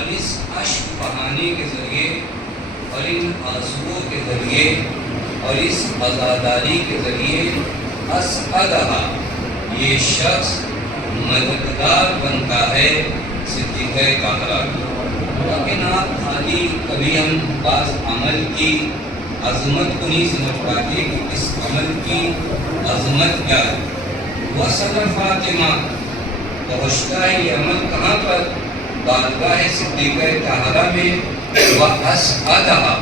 اور اس اشک بہانے کے ذریعے اور ان آنسوؤں کے ذریعے اور اس عزاداری کے ذریعے اسعدہا یہ شخص مددگار بنتا ہے صدیقہ طاہرہ کی. لیکن آپ خالی کبھی ہم بعض عمل کی عظمت کو نہیں سمجھ پاتے کہ اس عمل کی عظمت کیا ہے. وصل فاطمہ پہنچتا ہے یہ عمل کہاں پر؟ بارگاہ صدیقہ طاہرہ میں. واسعدہا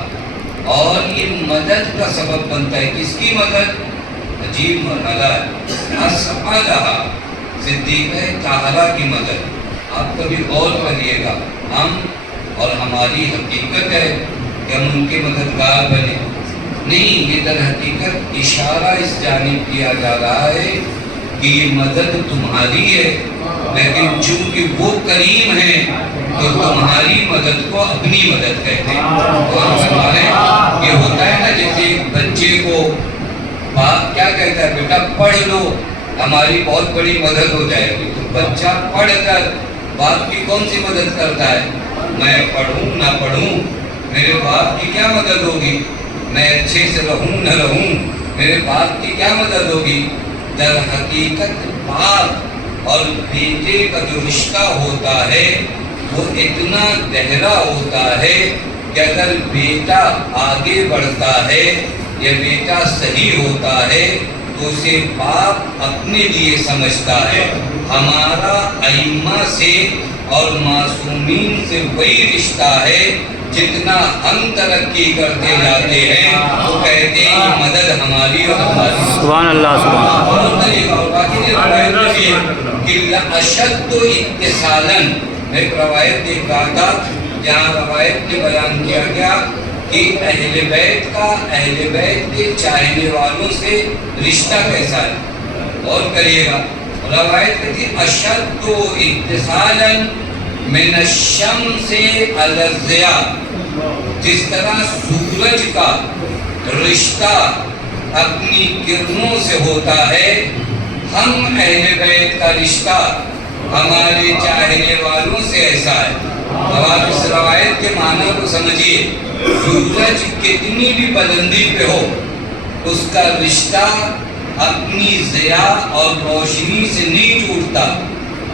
اور یہ مدد کا سبب بنتا ہے. کس کی مدد؟ عجیب مرحلہ ہے. اسعدہا صدیقہ طاہرہ کی مدد. آپ کبھی غور کریے گا، ہم اور ہماری حقیقت ہے کہ ہم ان کے مددگار بنے نہیں. یہ در حقیقت اشارہ اس جانب کیا جا رہا ہے کہ یہ مدد تمہاری ہے، لیکن چونکہ وہ کریم ہیں تو تمہاری مدد کو اپنی مدد کہتے ہیں. اور فرمائیں یہ ہوتا ہے نا جیسے ایک بچے کو باپ کیا کہتا ہے، بیٹا پڑھ لو ہماری بہت بڑی مدد ہو جائے گی. تو بچہ پڑھ کر باپ کی کون سی مدد کرتا ہے؟ میں پڑھوں نہ پڑھوں میرے باپ کی کیا مدد ہوگی؟ میں اچھے سے رہوں نہ رہوں میرے باپ کی کیا مدد ہوگی؟ در حقیقت باپ اور بیٹے کا جو رشتہ ہوتا ہے وہ اتنا گہرا ہوتا ہے کہ اگر بیٹا آگے بڑھتا ہے یا بیٹا صحیح ہوتا ہے تو اسے باپ اپنے لیے سمجھتا ہے. ہمارا ائمہ سے اور معصومین سے وہی رشتہ ہے. جتنا ہم ترقی کرتے جاتے ہیں تو کہتے ہیں یہ مدد ہماری اور ہماری. سبحان اللہ سبحان اللہ. اشد اتصالاً میں ایک روایت دیکھ رہا تھا جہاں روایت میں بیان کیا گیا کہ اہل بیت کے چاہنے والوں سے رشتہ کیسا ہے. اور کریے گا روایت کہتی اشد اتصالاً من الشمس علی الضیاء. جس طرح سورج کا رشتہ اپنی کرنوں سے ہوتا ہے، ہم اہل بیت کا رشتہ ہمارے چاہنے والوں سے ایسا ہے. اب آپ اس روایت کے معنی کو سمجھیے. سورج کتنی بھی بلندی پہ ہو اس کا رشتہ اپنی ضیاء اور روشنی سے نہیں ٹوٹتا.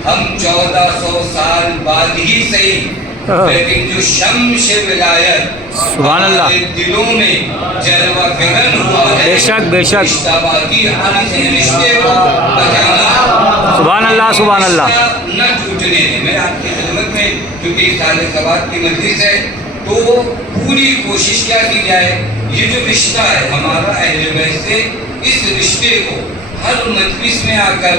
ہم 1400 سال بعد ہی صحیح لیکن جو شمس ولایت سبحان اللہ ہمارے دلوں میں جلوہ فکن ہوا ہے، بے شک بے شک رشتہ باقی ہر اسی رشتے کو بچانا. سبحان اللہ سبحان اللہ. نہ ٹوٹنے دیں. میں آپ کی خدمت میں کیونکہ سال ثواب کی مجلس ہے تو پوری کوشش کیا کی جائے یہ جو رشتہ ہے ہمارا اہل بیت سے، اس رشتے کو ہر مجلس میں آ کر،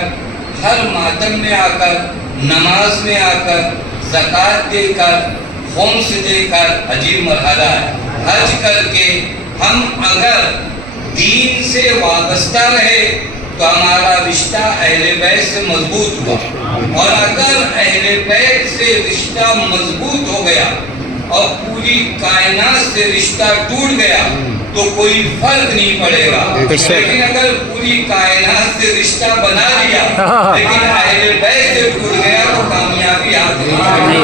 ہر ماتم میں آ کر، نماز میں آ کر، زکوٰۃ دے کر، خمس دے کر، عجیب مرحلہ ہے، حج کر کے ہم اگر دین سے وابستہ رہے تو ہمارا رشتہ اہل بیت سے مضبوط ہوا. اور اگر اہل بیت سے رشتہ مضبوط ہو گیا اور پوری کائنات سے رشتہ ٹوٹ گیا تو کوئی فرق نہیں پڑے گا. لیکن اگر پوری کائنات سے رشتہ بنا لیا لیکن اہل بیت سے ٹوٹ گیا تو کامیابی ہاتھ نہیں آئے گی.